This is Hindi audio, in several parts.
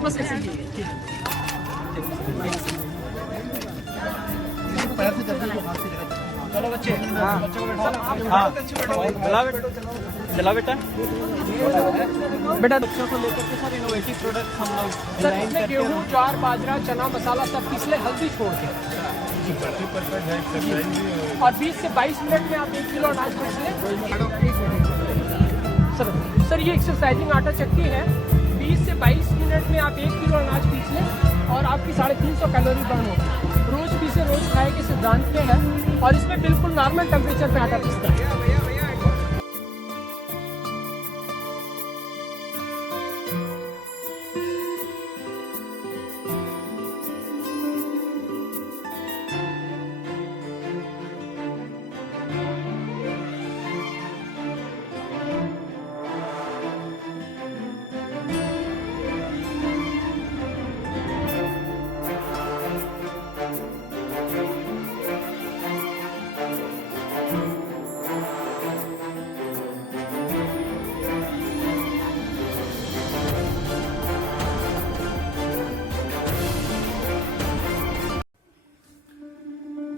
बस ऐसे ही पैर से चलते तो हाथ से चलो बच्चे। बच्चों को चला बेटा बच्चों को लेकर के सर इनोवेटिव प्रोडक्ट हम लोग डिजाइन करते हैं। गेहूँ, ज्वार, बाजरा, चना मसाला सब पिस ले, हल्दी छोड़ के। और 20 से 22 मिनट में आप 1 किलो अनाज पीस लें। सर ये एक्सरसाइजिंग आटा चक्की है। 20 से 22 मिनट में आप 1 किलो अनाज पीस लें और आपकी 350 कैलोरी बर्न होगी। रोज पीसे रोज खाए के सिद्धांत पे है और इसमें बिल्कुल नॉर्मल टेम्परेचर पे आटा पिसता है।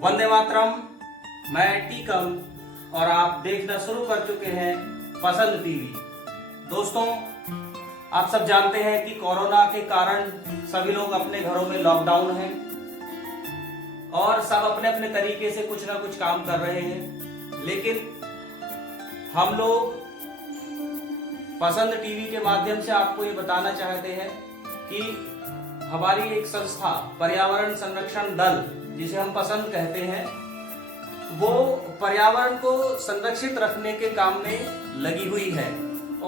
वंदे मातरम। मैं टीकम और आप देखना शुरू कर चुके हैं पसंद टीवी। दोस्तों, आप सब जानते हैं कि कोरोना के कारण सभी लोग अपने घरों में लॉकडाउन हैं और सब अपने अपने तरीके से कुछ ना कुछ काम कर रहे हैं। लेकिन हम लोग पसंद टीवी के माध्यम से आपको ये बताना चाहते हैं कि हमारी एक संस्था पर्यावरण संरक्षण दल, जिसे हम पसंद कहते हैं, वो पर्यावरण को संरक्षित रखने के काम में लगी हुई है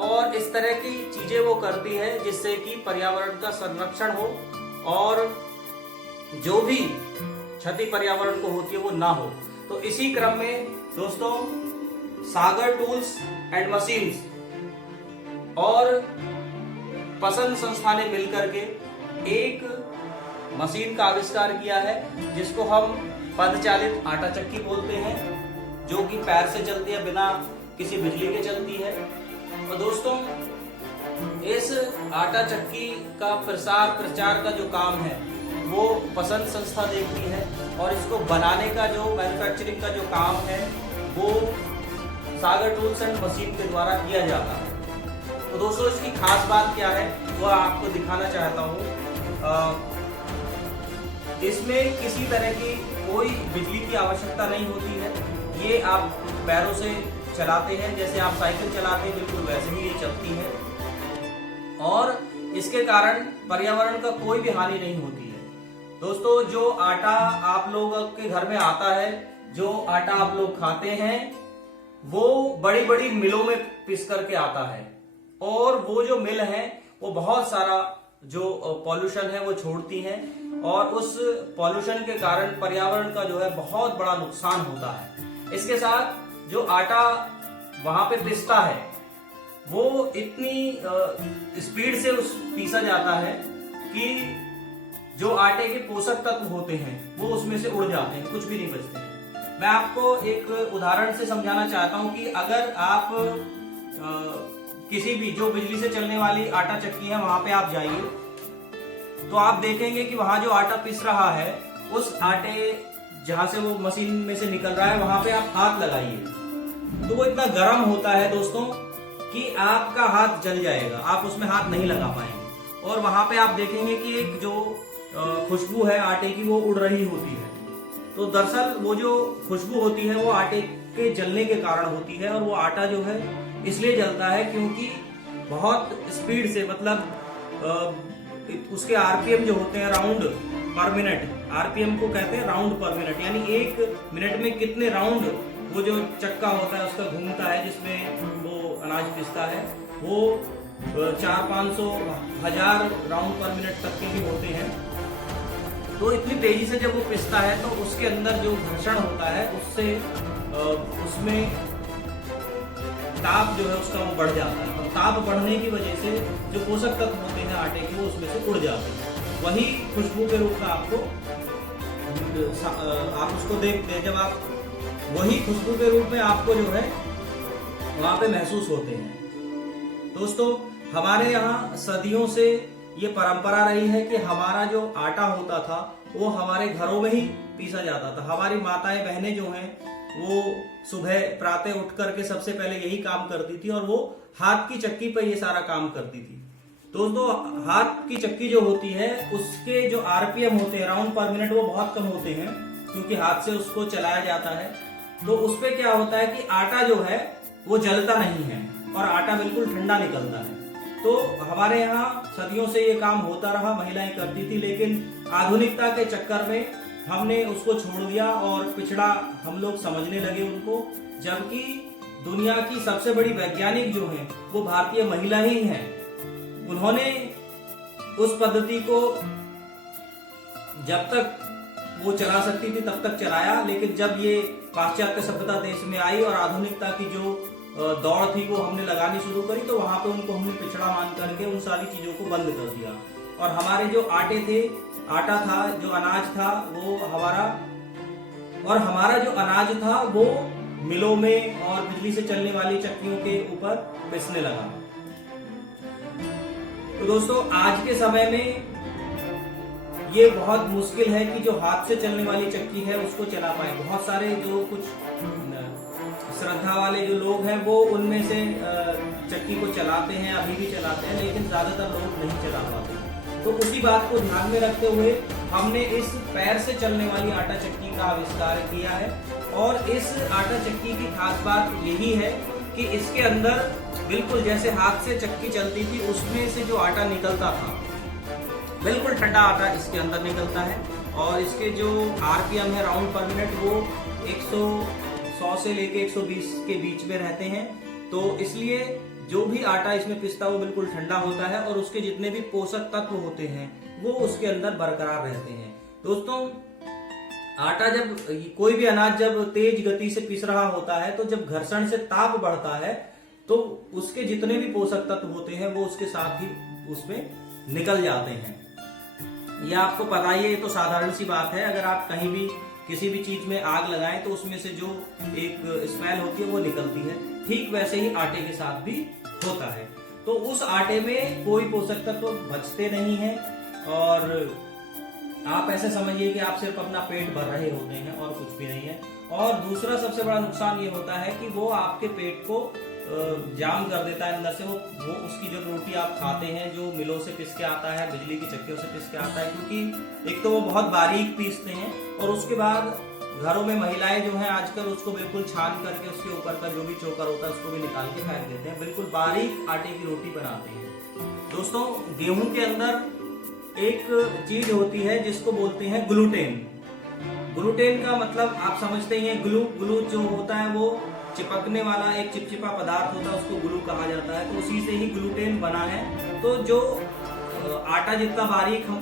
और इस तरह की चीजें वो करती है जिससे कि पर्यावरण का संरक्षण हो और जो भी क्षति पर्यावरण को होती है वो ना हो। तो इसी क्रम में दोस्तों, सागर टूल्स एंड मशीन्स और पसंद संस्था ने मिलकर के एक मशीन का आविष्कार किया है जिसको हम पदचालित आटा चक्की बोलते हैं, जो कि पैर से चलती है, बिना किसी बिजली के चलती है। और दोस्तों, इस आटा चक्की का प्रचार का जो काम है वो पसंद संस्था देखती है और इसको बनाने का जो मैन्युफैक्चरिंग का जो काम है वो सागर टूल्स एंड मशीन के द्वारा किया जाता है। तो दोस्तों, इसकी खास बात क्या है वो आपको दिखाना चाहता हूँ। इसमें किसी तरह की कोई बिजली की आवश्यकता नहीं होती है। ये आप पैरों से चलाते हैं, जैसे आप साइकिल चलाते हैं बिल्कुल वैसे ही ये चलती है और इसके कारण पर्यावरण का कोई भी हानि नहीं होती है। दोस्तों, जो आटा आप लोगों के घर में आता है, जो आटा आप लोग खाते हैं, वो बड़ी बड़ी मिलों में पिस करके आता है और वो जो मिल है वो बहुत सारा जो पॉल्यूशन है वो छोड़ती है और उस पॉल्यूशन के कारण पर्यावरण का जो है बहुत बड़ा नुकसान होता है। इसके साथ जो आटा वहां पे पिसता है वो इतनी स्पीड से पीसा जाता है कि जो आटे के पोषक तत्व होते हैं वो उसमें से उड़ जाते हैं, कुछ भी नहीं बचते हैं। मैं आपको एक उदाहरण से समझाना चाहता हूं कि अगर आप किसी भी जो बिजली से चलने वाली आटा चक्की है वहां पे आप जाइए तो आप देखेंगे कि वहां जो आटा पिस रहा है, उस आटे जहां से वो मशीन में से निकल रहा है वहां पे आप हाथ लगाइए तो वो इतना गर्म होता है दोस्तों कि आपका हाथ जल जाएगा, आप उसमें हाथ नहीं लगा पाएंगे। और वहां पे आप देखेंगे कि एक जो खुशबू है आटे की वो उड़ रही होती है। तो दरअसल वो जो खुशबू होती है वो आटे के जलने के कारण होती है और वो आटा जो है इसलिए जलता है क्योंकि बहुत स्पीड से, मतलब उसके आरपीएम जो होते हैं राउंड पर मिनट, आरपीएम को कहते हैं राउंड पर मिनट, यानी 1 मिनट में कितने राउंड वो जो चक्का होता है उसका घूमता है जिसमें वो अनाज पिसता है, वो 400-500-1000 राउंड पर मिनट तक के भी होते हैं। तो इतनी तेजी से जब वो पिसता है तो उसके अंदर जो घर्षण होता है उससे उसमें ताप जो है उसका वो बढ़ जाता है और ताप बढ़ने की वजह से जो पोषक तत्व होते हैं आटे के वो उसमें से उड़ जाते हैं। वही खुशबू के रूप में आपको आप उसको देखते हैं, जब आप वही खुशबू के रूप में आपको जो है वहां पे महसूस होते हैं। दोस्तों, हमारे यहाँ सदियों से ये परंपरा रही है कि हमारा जो आटा होता था वो हमारे घरों में ही पीसा जाता था। हमारी माताएं बहनें जो हैं वो सुबह प्रातः उठ करके सबसे पहले यही काम करती थी और वो हाथ की चक्की पर ये सारा काम करती थी। दोस्तों, हाथ की चक्की जो होती है उसके जो आरपीएम होते हैं, राउंड पर मिनट, वो बहुत कम होते हैं क्योंकि हाथ से उसको चलाया जाता है। तो उसपे क्या होता है कि आटा जो है वो जलता नहीं है और आटा बिल्कुल ठंडा निकलता है। तो हमारे यहाँ सदियों से ये काम होता रहा, महिलाएं करती थी, लेकिन आधुनिकता के चक्कर में हमने उसको छोड़ दिया और पिछड़ा हम लोग समझने लगे उनको, जबकि दुनिया की सबसे बड़ी वैज्ञानिक जो है वो भारतीय महिला ही हैं। उन्होंने उस पद्धति को जब तक वो चला सकती थी तब तक चलाया, लेकिन जब ये पाश्चात्य सभ्यता देश में आई और आधुनिकता की जो दौड़ थी वो हमने लगानी शुरू करी, तो वहां पे उनको हमने पिछड़ा मान करके उन सारी चीजों को बंद कर दिया। और हमारे जो आटा था, जो अनाज था वो हमारा जो अनाज था वो मिलों में और बिजली से चलने वाली चक्कियों के ऊपर पिसने लगा। तो दोस्तों, आज के समय में ये बहुत मुश्किल है कि जो हाथ से चलने वाली चक्की है उसको चला पाए। बहुत सारे जो कुछ श्रद्धा वाले जो लोग हैं वो उनमें से चक्की को चलाते हैं, अभी भी चलाते हैं, लेकिन ज्यादातर लोग नहीं चला पाते। तो उसी बात को ध्यान में रखते हुए हमने इस पैर से चलने वाली आटा चक्की का आविष्कार किया है। और इस आटा चक्की की खास बात यही है कि इसके अंदर बिल्कुल जैसे हाथ से चक्की चलती थी उसमें से जो आटा निकलता था बिल्कुल ठंडा आटा इसके अंदर निकलता है। और इसके जो आरपीएम है, राउंड पर मिनट, वो 100 से लेके 120 के बीच में रहते हैं। तो इसलिए जो भी आटा इसमें पिसता है वो बिल्कुल ठंडा होता है और उसके जितने भी पोषक तत्व होते हैं वो उसके अंदर बरकरार रहते हैं। दोस्तों, आटा जब कोई भी अनाज जब तेज गति से पिस रहा होता है तो जब घर्षण से ताप बढ़ता है तो उसके जितने भी पोषक तत्व होते हैं वो उसके साथ ही उसमें निकल जाते हैं। ये आपको पता ही है, ये तो साधारण सी बात है। अगर आप कहीं भी किसी भी चीज में आग लगाएं तो उसमें से जो एक स्मेल होती है वो निकलती है। ठीक वैसे ही आटे के साथ भी होता है। तो उस आटे में कोई पोषक तत्व बचते नहीं है और आप ऐसे समझिए कि आप सिर्फ अपना पेट भर रहे होते हैं और कुछ भी नहीं है। और दूसरा सबसे बड़ा नुकसान ये होता है कि वो आपके पेट को जाम कर देता है अंदर से। वो उसकी जो रोटी आप खाते हैं जो मिलों से पिस के आता है, बिजली की चक्कियों से पिस के आता है, क्योंकि एक तो वो बहुत बारीक पीसते हैं और उसके बाद घरों में महिलाएं जो हैं आजकल उसको बिल्कुल छान करके उसके ऊपर का जो भी चोकर होता है उसको भी निकाल के फेंक देते हैं, बिल्कुल बारीक आटे की रोटी बनाते हैं। दोस्तों, गेहूं के अंदर एक चीज होती है जिसको बोलते हैं ग्लूटेन। ग्लूटेन का मतलब आप समझते ही हैं, ग्लू जो होता है वो चिपकने वाला एक चिपचिपा पदार्थ होता है, उसको ग्लू कहा जाता है। तो उसी से ही ग्लूटेन बना है। तो जो आटा जितना बारीक हम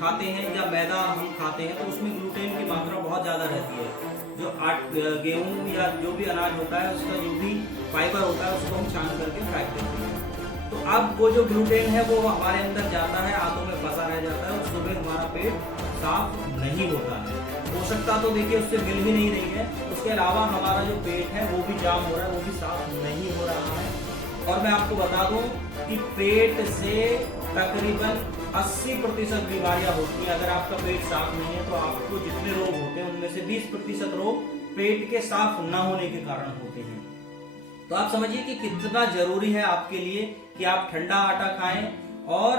खाते हैं या मैदा हम खाते हैं तो उसमें ग्लूटेन की मात्रा बहुत ज्यादा रहती है। जो गेहूं या जो भी अनाज होता है उसका जो भी फाइबर होता है उसको हम छान करके फेंक देते हैं। तो अब वो जो ग्लूटेन है वो हमारे अंदर जाता है, आंतों में फंसा रह जाता है और सुबह हमारा पेट साफ नहीं होता है। पोषकता तो देखिए उससे मिल ही नहीं रही है, उसके अलावा हमारा जो पेट है वो भी जाम हो रहा है, वो भी साफ नहीं हो रहा है। और मैं आपको बता दूं कि पेट से तकरीबन 80% बीमारियां होती हैं। अगर आपका पेट साफ नहीं है तो आपको जितने रोग होते हैं उनमें से 20% रोग पेट के साफ न होने के कारण होते हैं। तो आप समझिए कि कितना जरूरी है आपके लिए कि आप ठंडा आटा खाएं और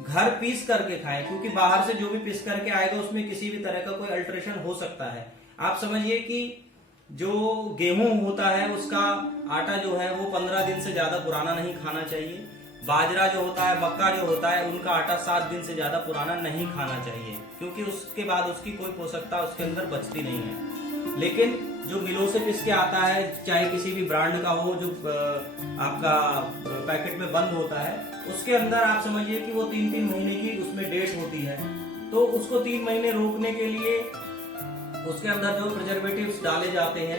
घर पीस करके खाएं, क्योंकि बाहर से जो भी पीस करके आएगा उसमें किसी भी तरह का कोई अल्ट्रेशन हो सकता है। आप समझिए कि जो गेहूं होता है उसका आटा जो है वो 15 दिन से ज्यादा पुराना नहीं खाना चाहिए। बाजरा जो होता है, मक्का जो होता है, उनका आटा 7 दिन से ज्यादा पुराना नहीं खाना चाहिए, क्योंकि उसके बाद उसकी कोई पोषकता उसके अंदर बचती नहीं है। लेकिन जो मिलों से पिस के आता है, चाहे किसी भी ब्रांड का हो, जो आपका पैकेट में बंद होता है, उसके अंदर आप समझिए कि वो 3-3 महीने की उसमें डेट होती है। तो उसको 3 महीने रोकने के लिए उसके अंदर जो प्रिजर्वेटिव्स डाले जाते हैं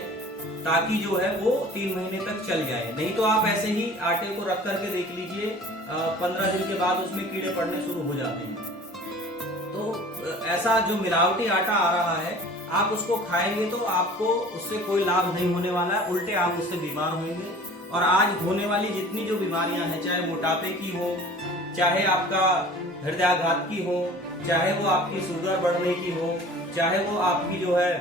ताकि जो है वो 3 महीने तक चल जाए। नहीं तो आप ऐसे ही आटे को रख करके देख लीजिए, 15 दिन के बाद उसमें कीड़े पड़ने शुरू हो जाते हैं। तो ऐसा जो मिलावटी आटा आ रहा है आप उसको खाएंगे तो आपको उससे कोई लाभ नहीं होने वाला है, उल्टे आप उससे बीमार होंगे। और आज होने वाली जितनी जो बीमारियां हैं, चाहे मोटापे की हो चाहे आपका हृदयाघात की हो, चाहे वो आपकी शुगर बढ़ने की हो, चाहे वो आपकी जो है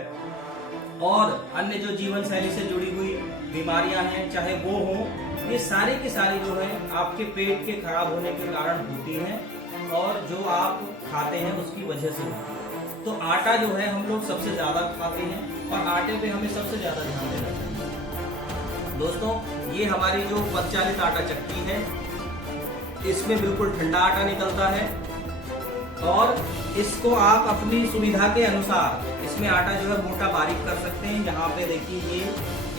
और अन्य जो जीवन शैली से जुड़ी हुई बीमारियां हैं, चाहे वो हो, ये सारी की सारी जो है आपके पेट के खराब होने के कारण होती हैं और जो आप खाते हैं उसकी वजह से होती है। तो आटा जो है हम लोग सबसे ज्यादा खाते हैं और आटे पे हमें सबसे ज्यादा ध्यान देना चाहिए। दोस्तों, ये हमारी जो स्वचालित आटा चक्की है, इसमें बिल्कुल ठंडा आटा निकलता है और इसको आप अपनी सुविधा के अनुसार इसमें आटा जो है मोटा बारीक कर सकते हैं। यहाँ पे देखिए ये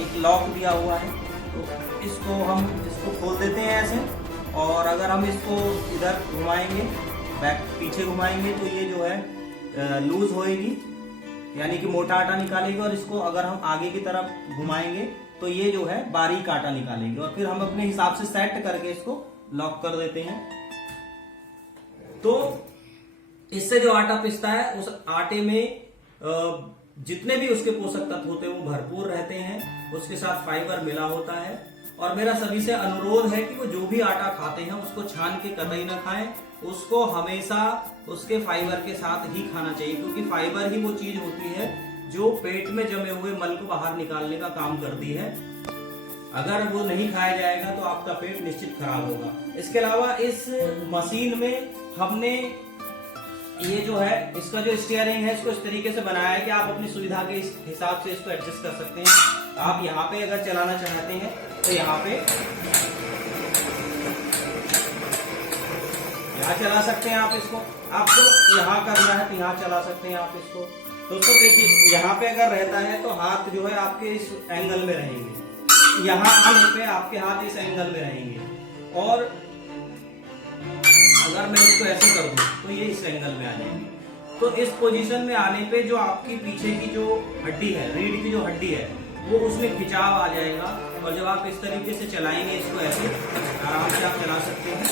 एक लॉक दिया हुआ है, तो इसको खोल देते हैं ऐसे, और अगर हम इसको इधर घुमाएंगे, बैक पीछे घुमाएंगे, तो ये जो है लूज होएगी, यानी कि मोटा आटा निकालेगी। और इसको अगर हम आगे की तरफ घुमाएंगे तो ये जो है बारीक आटा निकालेगी, और फिर हम अपने हिसाब से सेट करके इसको लॉक कर देते हैं। तो इससे जो आटा पिसता है, उस आटे में जितने भी उसके पोषक तत्व होते हैं वो भरपूर रहते हैं, उसके साथ फाइबर मिला होता है। और मेरा सभी से अनुरोध है कि वो जो भी आटा खाते हैं उसको छान के कतई न खाएं, उसको हमेशा उसके फाइबर के साथ ही खाना चाहिए, क्योंकि फाइबर ही वो चीज होती है जो पेट में जमे हुए मल को बाहर निकालने का काम करती है। अगर वो नहीं खाया जाएगा तो आपका पेट निश्चित खराब होगा। इसके अलावा इस मशीन में हमने ये जो है इसका जो स्टीयरिंग है, इसको इस तरीके से बनाया है कि आप अपनी सुविधा के हिसाब से इसको एडजस्ट कर सकते हैं। आप यहाँ पे अगर चलाना चाहते हैं तो यहाँ चला सकते हैं आप इसको, आपको यहाँ करना है तो यहाँ चला सकते हैं आप इसको। दोस्तों देखिए, यहाँ पे अगर रहता है तो हाथ जो है आपके इस एंगल में रहेंगे, यहाँ आने पे आपके हाथ इस एंगल में रहेंगे, और अगर मैं इसको ऐसे कर दूं तो ये इस एंगल में आ जाएंगे। तो इस पोजीशन में आने पे जो आपकी पीछे की जो हड्डी है, रीढ़ की जो हड्डी है, वो उसमें खिंचाव आ जाएगा, और जब आप इस तरीके से चलाएंगे इसको ऐसे आराम से आप चला सकते हैं,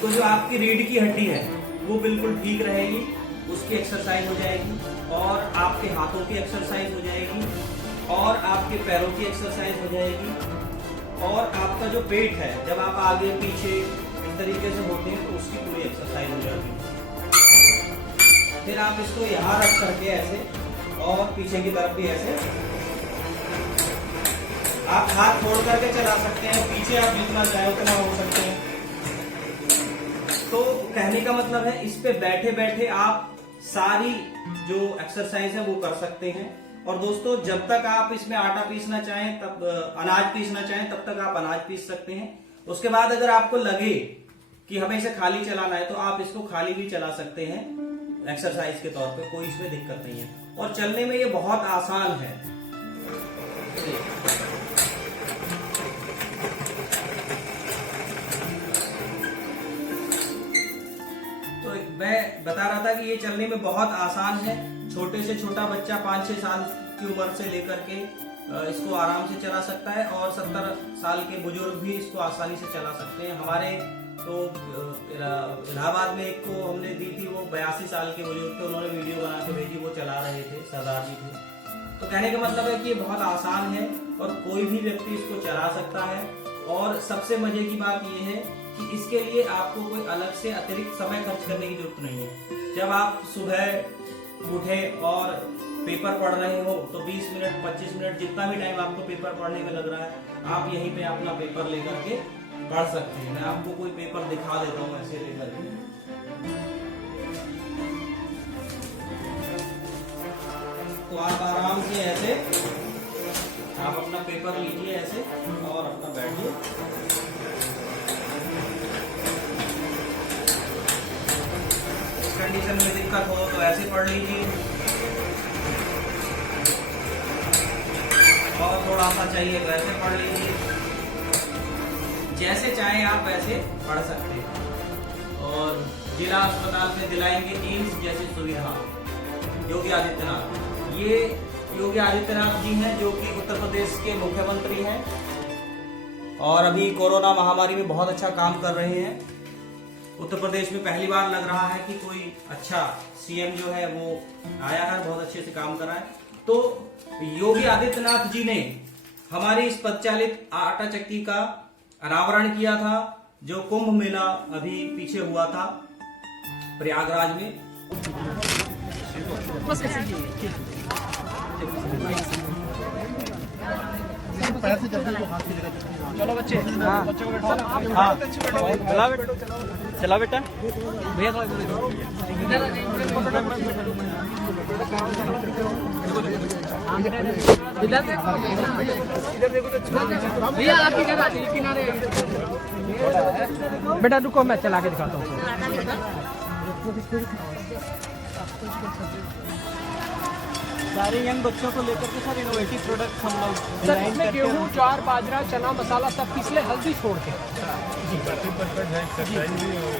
तो जो आपकी रीढ़ की हड्डी है वो बिल्कुल ठीक रहेगी, उसकी एक्सरसाइज हो जाएगी, और आपके हाथों की एक्सरसाइज हो जाएगी, और आपके पैरों की एक्सरसाइज हो जाएगी, और आपका जो पेट है जब आप आगे पीछे इस तरीके से होते हैं तो उसकी पूरी एक्सरसाइज हो जाती है। फिर आप इसको यहाँ रख करके ऐसे, और पीछे की तरफ भी ऐसे आप हाथ छोड़ करके चला सकते हैं, पीछे आप जितना चाहे उतना हो सकते हैं। तो कहने का मतलब है, इस पे बैठे बैठे आप सारी जो एक्सरसाइज है वो कर सकते हैं। और दोस्तों, जब तक आप इसमें आटा पीसना चाहें, तब अनाज पीसना चाहें, तब तक आप अनाज पीस सकते हैं। उसके बाद अगर आपको लगे कि हमें इसे खाली चलाना है तो आप इसको खाली भी चला सकते हैं एक्सरसाइज के तौर पे, कोई इसमें दिक्कत नहीं है। और चलने में ये बहुत आसान है। तो मैं बता रहा था कि ये चलने में बहुत आसान है। छोटे से छोटा बच्चा 5-6 साल की उम्र से लेकर के इसको आराम से चला सकता है, और 70 साल के बुजुर्ग भी इसको आसानी से चला सकते हैं। हमारे तो इलाहाबाद में एक को हमने दी थी, वो 82 साल के बुजुर्ग थे, उन्होंने वीडियो बना के भेजी, वो चला रहे थे, सरदार जी थे। तो कहने का मतलब है कि ये बहुत आसान है और कोई भी व्यक्ति इसको चला सकता है। और सबसे मजे की बात ये है कि इसके लिए आपको कोई अलग से अतिरिक्त समय खर्च करने की जरूरत नहीं है। जब आप सुबह उठे और पेपर पढ़ रहे हो तो 20 मिनट 25 मिनट जितना भी टाइम आपको पेपर पढ़ने में लग रहा है, आप यहीं पे अपना पेपर लेकर के पढ़ सकते हैं। मैं आपको कोई पेपर दिखा देता हूँ ऐसे लेकर के। तो आप आराम से ऐसे आप अपना पेपर लीजिए ऐसे और अपना बैठिए। इस कंडीशन में दिक्कत हो तो ऐसे पढ़ लीजिए, और थोड़ा सा चाहिए तो ऐसे पढ़ लीजिए। जैसे चाहे आप वैसे पढ़ सकते हैं। और जिला अस्पताल में दिलाएंगे एम्स जैसी सुविधा योगी आदित्यनाथ। ये योगी आदित्यनाथ जी हैं जो कि उत्तर प्रदेश के मुख्यमंत्री हैं और अभी कोरोना महामारी में बहुत अच्छा काम कर रहे हैं। उत्तर प्रदेश में पहली बार लग रहा है कि कोई अच्छा सीएम जो है वो आया है, बहुत अच्छे से काम कर रहा है। तो योगी आदित्यनाथ जी ने हमारी इस स्वचालित आटा चक्की का अनावरण किया था, जो कुंभ मेला अभी पीछे हुआ था प्रयागराज में। चलो बच्चे, बच्चों को चला बेटा भैया भैया आपकी किनारे। बेटा रुको, मैं चला के दिखाता हूँ। सारे यंग बच्चों को लेकर के सर इनोवेटिव प्रोडक्ट हम लोग सर इसमें गेहूँ, ज्वार, बाजरा, चना मसाला सब पिछले हल्दी छोड़ के जी।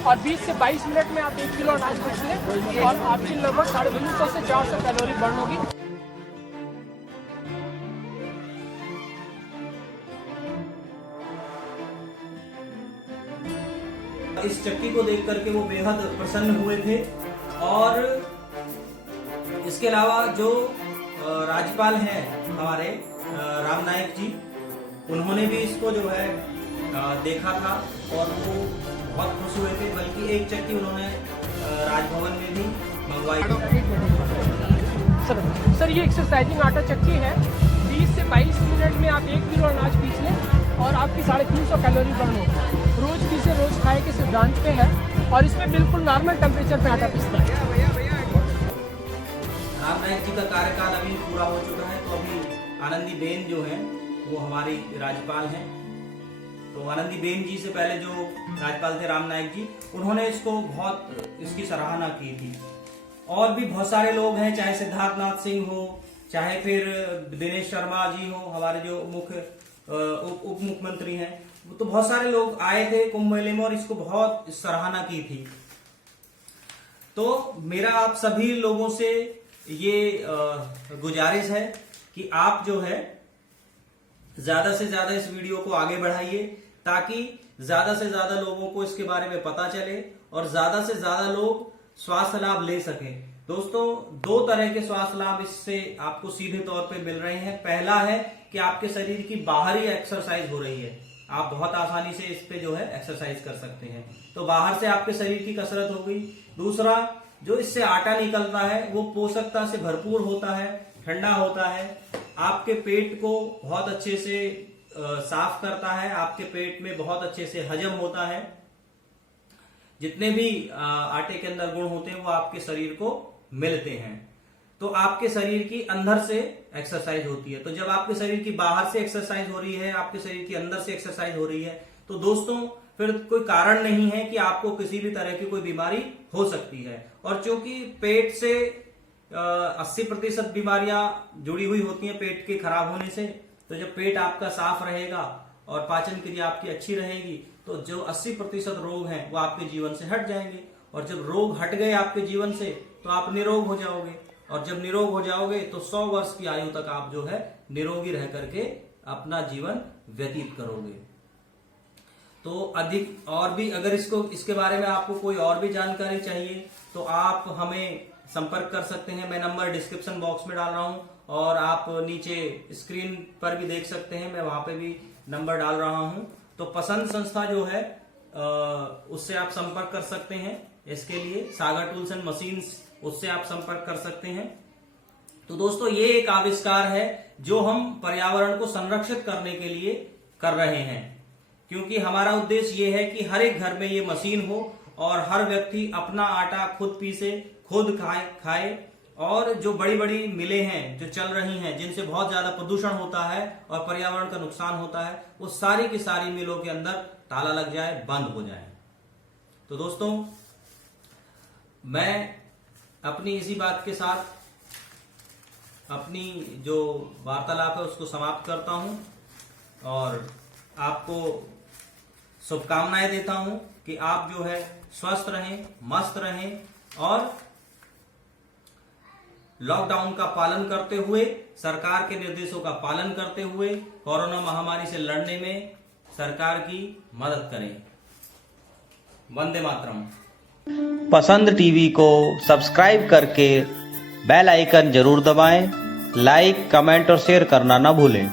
और 20 से 22 मिनट में आप 1 किलो अनाज पीस लें और आपकी लगभग 350 से 400 कैलोरी बर्न होगी। इस चक्की को देख करके वो बेहद प्रसन्न हुए थे। और इसके अलावा जो राज्यपाल हैं हमारे राम नायक जी, उन्होंने भी इसको जो है देखा था और वो बहुत खुश हुए थे। बल्कि एक चक्की उन्होंने राजभवन में भी मंगवाई। सर ये एक्सरसाइजिंग आटा चक्की है। 20 से 22 मिनट में आप 1 किलो अनाज पीस लें और आपकी 350 कैलोरी बर्न होगी। रोज पीसे रोज खाए के सिद्धांत पे है और इसमें बिल्कुल नॉर्मल टेम्परेचर पे आटा पिसता है। राम नायक जी का कार्यकाल अभी पूरा हो चुका है, तो अभी आनंदी बेन जो हैं वो हमारी राज्यपाल हैं। तो आनंदी बेन जी से पहले जो राज्यपाल थे राम नायक जी, उन्होंने इसको बहुत इसकी सराहना की थी। और भी बहुत सारे लोग हैं, चाहे सिद्धार्थ नाथ सिंह हो, चाहे फिर दिनेश शर्मा जी हो, हमारे जो उप मुख्यमंत्री हैं, तो बहुत सारे लोग आए थे कुंभ मेले में और इसको बहुत सराहना की थी। तो मेरा आप सभी लोगों से ये गुजारिश है कि आप जो है ज्यादा से ज्यादा इस वीडियो को आगे बढ़ाइए, ताकि ज्यादा से ज्यादा लोगों को इसके बारे में पता चले और ज्यादा से ज्यादा लोग स्वास्थ्य लाभ ले सके। दोस्तों, 2 तरह के स्वास्थ्य लाभ इससे आपको सीधे तौर पे मिल रहे हैं। पहला है कि आपके शरीर की बाहरी एक्सरसाइज हो रही है, आप बहुत आसानी से इस पे जो है एक्सरसाइज कर सकते हैं, तो बाहर से आपके शरीर की कसरत हो गई। दूसरा, जो इससे आटा निकलता है वो पोषकता से भरपूर होता है, ठंडा होता है, आपके पेट को बहुत अच्छे से साफ करता है, आपके पेट में बहुत अच्छे से हजम होता है। जितने भी आटे के अंदर गुण होते हैं वो आपके शरीर को मिलते हैं। तो आपके शरीर की अंदर से एक्सरसाइज होती है। तो जब आपके शरीर की बाहर से एक्सरसाइज हो रही है, आपके शरीर की अंदर से एक्सरसाइज हो रही है, तो दोस्तों फिर कोई कारण नहीं है कि आपको किसी भी तरह की कोई बीमारी हो सकती है। और चूंकि पेट से 80% बीमारियां जुड़ी हुई होती हैं पेट के खराब होने से, तो जब पेट आपका साफ रहेगा और पाचन क्रिया आपकी अच्छी रहेगी, तो जो 80% रोग हैं वो आपके जीवन से हट जाएंगे। और जब रोग हट गए आपके जीवन से, तो आप निरोग हो जाओगे। और जब निरोग हो जाओगे तो 100 वर्ष की आयु तक आप जो है निरोगी रह करके अपना जीवन व्यतीत करोगे। तो अधिक और भी अगर इसके बारे में आपको कोई और भी जानकारी चाहिए तो आप हमें संपर्क कर सकते हैं। मैं नंबर डिस्क्रिप्शन बॉक्स में डाल रहा हूं और आप नीचे स्क्रीन पर भी देख सकते हैं, मैं वहां पे भी नंबर डाल रहा हूं। तो पसंद संस्था जो है उससे आप संपर्क कर सकते हैं। इसके लिए सागर टूल्स एंड मशीन्स, उससे आप संपर्क कर सकते हैं। तो दोस्तों, ये एक आविष्कार है जो हम पर्यावरण को संरक्षित करने के लिए कर रहे हैं, क्योंकि हमारा उद्देश्य ये है कि हर एक घर में ये मशीन हो और हर व्यक्ति अपना आटा खुद पीसे, खुद खाए। और जो बड़ी बड़ी मिलें हैं जो चल रही हैं, जिनसे बहुत ज्यादा प्रदूषण होता है और पर्यावरण का नुकसान होता है, वो सारी की सारी मिलों के अंदर ताला लग जाए, बंद हो जाए। तो दोस्तों, मैं अपनी इसी बात के साथ अपनी जो वार्तालाप है उसको समाप्त करता हूं और आपको शुभकामनाएं देता हूं कि आप जो है स्वस्थ रहें, मस्त रहें और लॉकडाउन का पालन करते हुए, सरकार के निर्देशों का पालन करते हुए कोरोना महामारी से लड़ने में सरकार की मदद करें। वंदे मातरम। पसंद टीवी को सब्सक्राइब करके बेल आइकन जरूर दबाएं, लाइक, कमेंट और शेयर करना ना भूलें।